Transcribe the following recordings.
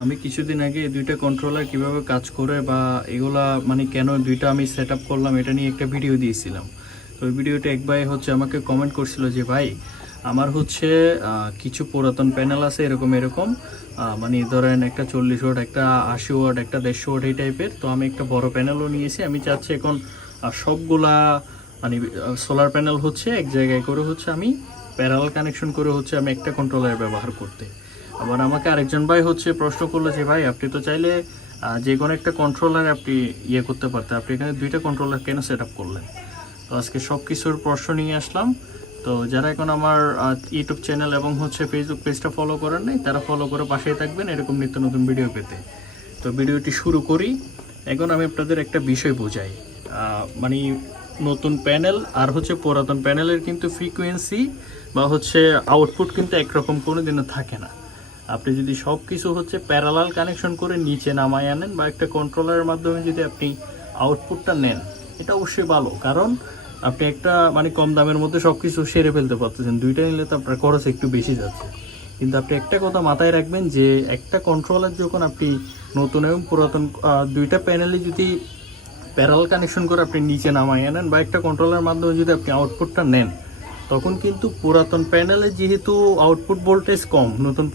আমি কিছুদিন আগে এই দুইটা কন্ট্রোলার কিভাবে কাজ করে বা এগুলা মানে কেন দুইটা আমি সেট আপ করলাম এটা নিয়ে একটা ভিডিও দিয়েছিলাম। তো ওই ভিডিওটা এক ভাই হচ্ছে আমাকে কমেন্ট করছিল যে ভাই আমার হচ্ছে কিছু পুরাতন প্যানেল আছে এরকম এরকম মানে ধরেন একটা 40 ওয়াট, একটা 80 ওয়াট, একটা 150 ওয়াট এই টাইপের। তো আমি একটা বড় প্যানেলও নিয়েছি, আমি চাচ্ছি এখন সবগুলা মানে সোলার প্যানেল হচ্ছে এক জায়গায় করে হচ্ছে আমি প্যারালাল কানেকশন করে হচ্ছে আমি একটা কন্ট্রোলার ব্যবহার করতে। আবার আমাকে আরেকজন ভাই হচ্ছে প্রশ্ন করলো যে ভাই আপনি তো চাইলে যে কোনো একটা কন্ট্রোলার আপনি ইয়ে করতে পারতেন, আপনি এখানে দুইটা কন্ট্রোলার কেন সেট আপ করলেন? তো আজকে সব কিছুর প্রশ্ন নিয়ে আসলাম। তো যারা এখন আমার ইউটিউব চ্যানেল এবং হচ্ছে ফেসবুক পেজটা ফলো করেন নাই তারা ফলো করে পাশেই থাকবেন এরকম নিত্য নতুন ভিডিও পেতে। তো ভিডিওটি শুরু করি। এখন আমি আপনাদের একটা বিষয় বোঝাই, মানে নতুন প্যানেল আর হচ্ছে পুরাতন প্যানেলের কিন্তু ফ্রিকোয়েন্সি বা হচ্ছে আউটপুট কিন্তু একরকম কোনো দিনও থাকে না। আপনি যদি সব কিছু হচ্ছে প্যারালাল কানেকশন করে নিচে নামায় আনেন বা একটা কন্ট্রোলারের মাধ্যমে যদি আপনি আউটপুটটা নেন, এটা অবশ্যই ভালো, কারণ আপনি একটা মানে কম দামের মধ্যে সব কিছু সেরে ফেলতে পারতেছেন। দুইটা নিলে তো আপনার খরচ একটু বেশি যাচ্ছে। কিন্তু আপনি একটা কথা মাথায় রাখবেন যে একটা কন্ট্রোলার যখন আপনি নতুন এবং পুরাতন দুইটা প্যানেলে যদি প্যারালাল কানেকশন করে আপনি নিচে নামায় আনেন বা একটা কন্ট্রোলারের মাধ্যমে যদি আপনি আউটপুটটা নেন, তখন কিন্তু পুরাতন প্যানেলে যেহেতু আউটপুট ভোল্টেজ কম, নতুন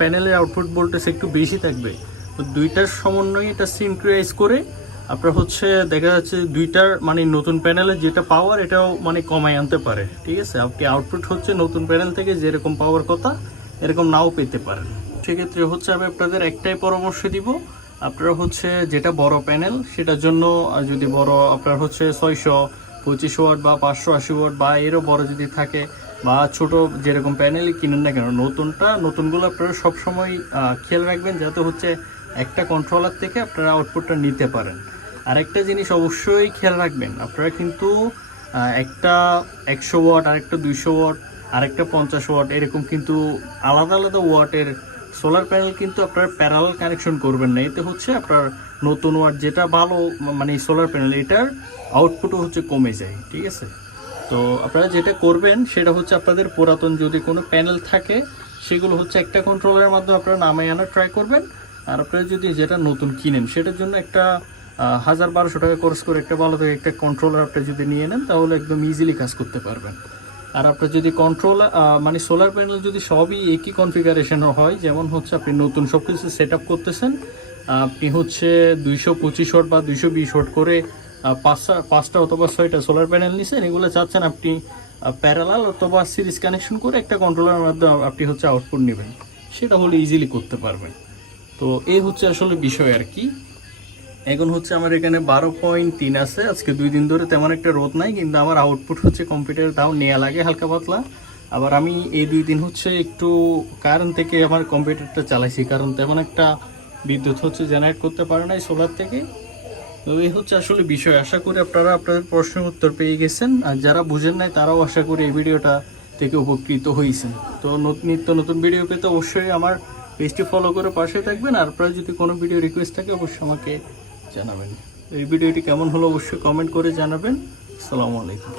প্যানেলের আউটপুট ভোল্টেজ একটু বেশি থাকবে। তো দুইটার সমন্বয়ে এটা সিনক্রোনাইজ করে আপনার হচ্ছে দেখা যাচ্ছে দুইটার মানে নতুন প্যানেলের যেটা পাওয়ার এটাও মানে কমায় আনতে পারে। ঠিক আছে, আপনি আউটপুট হচ্ছে নতুন প্যানেল থেকে যেরকম পাওয়ার কথা এরকম নাও পেতে পারেন। সেক্ষেত্রে হচ্ছে আমি আপনাদের একটাই পরামর্শ দিব, আপনারা হচ্ছে যেটা বড় প্যানেল সেটার জন্য যদি বড় আপনার হচ্ছে 625 ওয়াট বা 580 ওয়াট বা এরও বড় যদি থাকে, বা ছোট যেরকম প্যানেলই কিনেন না কেন, নতুনগুলো আপনারা সবসময় খেয়াল রাখবেন যাতে হচ্ছে একটা কন্ট্রোলার থেকে আপনারা আউটপুটটা নিতে পারেন। আরেকটা জিনিস অবশ্যই খেয়াল রাখবেন, আপনারা কিন্তু একটা 100 ওয়াট, আরেকটা 200 ওয়াট, আরেকটা 50 ওয়াট এরকম কিন্তু আলাদা আলাদা ওয়াটের সোলার প্যানেল কিন্তু আপনার প্যারালাল কানেকশন করবেন না। এতে হচ্ছে আপনার নতুন ওয়াট যেটা ভালো মানে সোলার প্যানেল এটার আউটপুটও হচ্ছে কমে যায়। ঠিক আছে, তো আপনারা যেটা করবেন সেটা হচ্ছে আপনাদের পুরাতন যদি কোনো প্যানেল থাকে সেগুলো হচ্ছে একটা কন্ট্রোলারের মাধ্যমে আপনারা নামিয়ে আনার ট্রাই করবেন। আর আপনারা যদি যেটা নতুন কিনেন সেটার জন্য একটা 1000-1200 টাকা খরচ করে একটা ভালো থেকে একটা কন্ট্রোলার আপনি যদি নিয়ে নেন তাহলে একদম ইজিলি কাজ করতে পারবেন। আর আপনার যদি কন্ট্রোলার মানে সোলার প্যানেল যদি সবই একই কনফিগারেশনের হয়, যেমন হচ্ছে আপনি নতুন সব কিছু সেট আপ করতেছেন, আপনি হচ্ছে 225 ওয়াট বা 220 ওয়াট করে পাঁচটা অথবা 6টা সোলার প্যানেল নিছেন, এগুলো চাচ্ছেন আপনি প্যারালাল অথবা সিরিজ কানেকশন করে একটা কন্ট্রোলারের মাধ্যমে আপনি হচ্ছে আউটপুট নেবেন, সেটা হলে ইজিলি করতে পারবেন। তো এই হচ্ছে আসলে বিষয় আর কি। এখন হচ্ছে আমার এখানে 12.3 আছে, আজকে 2 দিন ধরে তেমন একটা রোদ নাই, কিন্তু আমার আউটপুট হচ্ছে কম্পিউটারে তাও নেওয়া লাগে হালকা পাতলা। আবার আমি এই 2 দিন হচ্ছে একটু কারেন্ট থেকে আমার কম্পিউটারটা চালাইছি, কারণ তেমন একটা বিদ্যুৎ হচ্ছে জেনারেট করতে পারে নাই সোলার থেকে। তো এই হচ্ছে আসলে বিষয়। আশা করি আপনারা আপনাদের প্রশ্নের উত্তর পেয়ে গেছেন, আর যারা বুঝেন নাই তারাও আশা করি এই ভিডিওটা থেকে উপকৃত হয়েছেন। তো নিত্য নতুন ভিডিও পেতে অবশ্যই আমার পেজটি ফলো করে পাশে থাকবেন। আর আপনারা যদি কোনো ভিডিও রিকোয়েস্ট থাকে অবশ্যই আমাকে জানাবেন। এই ভিডিওটি কেমন হলো অবশ্যই কমেন্ট করে জানাবেন। আসসালামু আলাইকুম।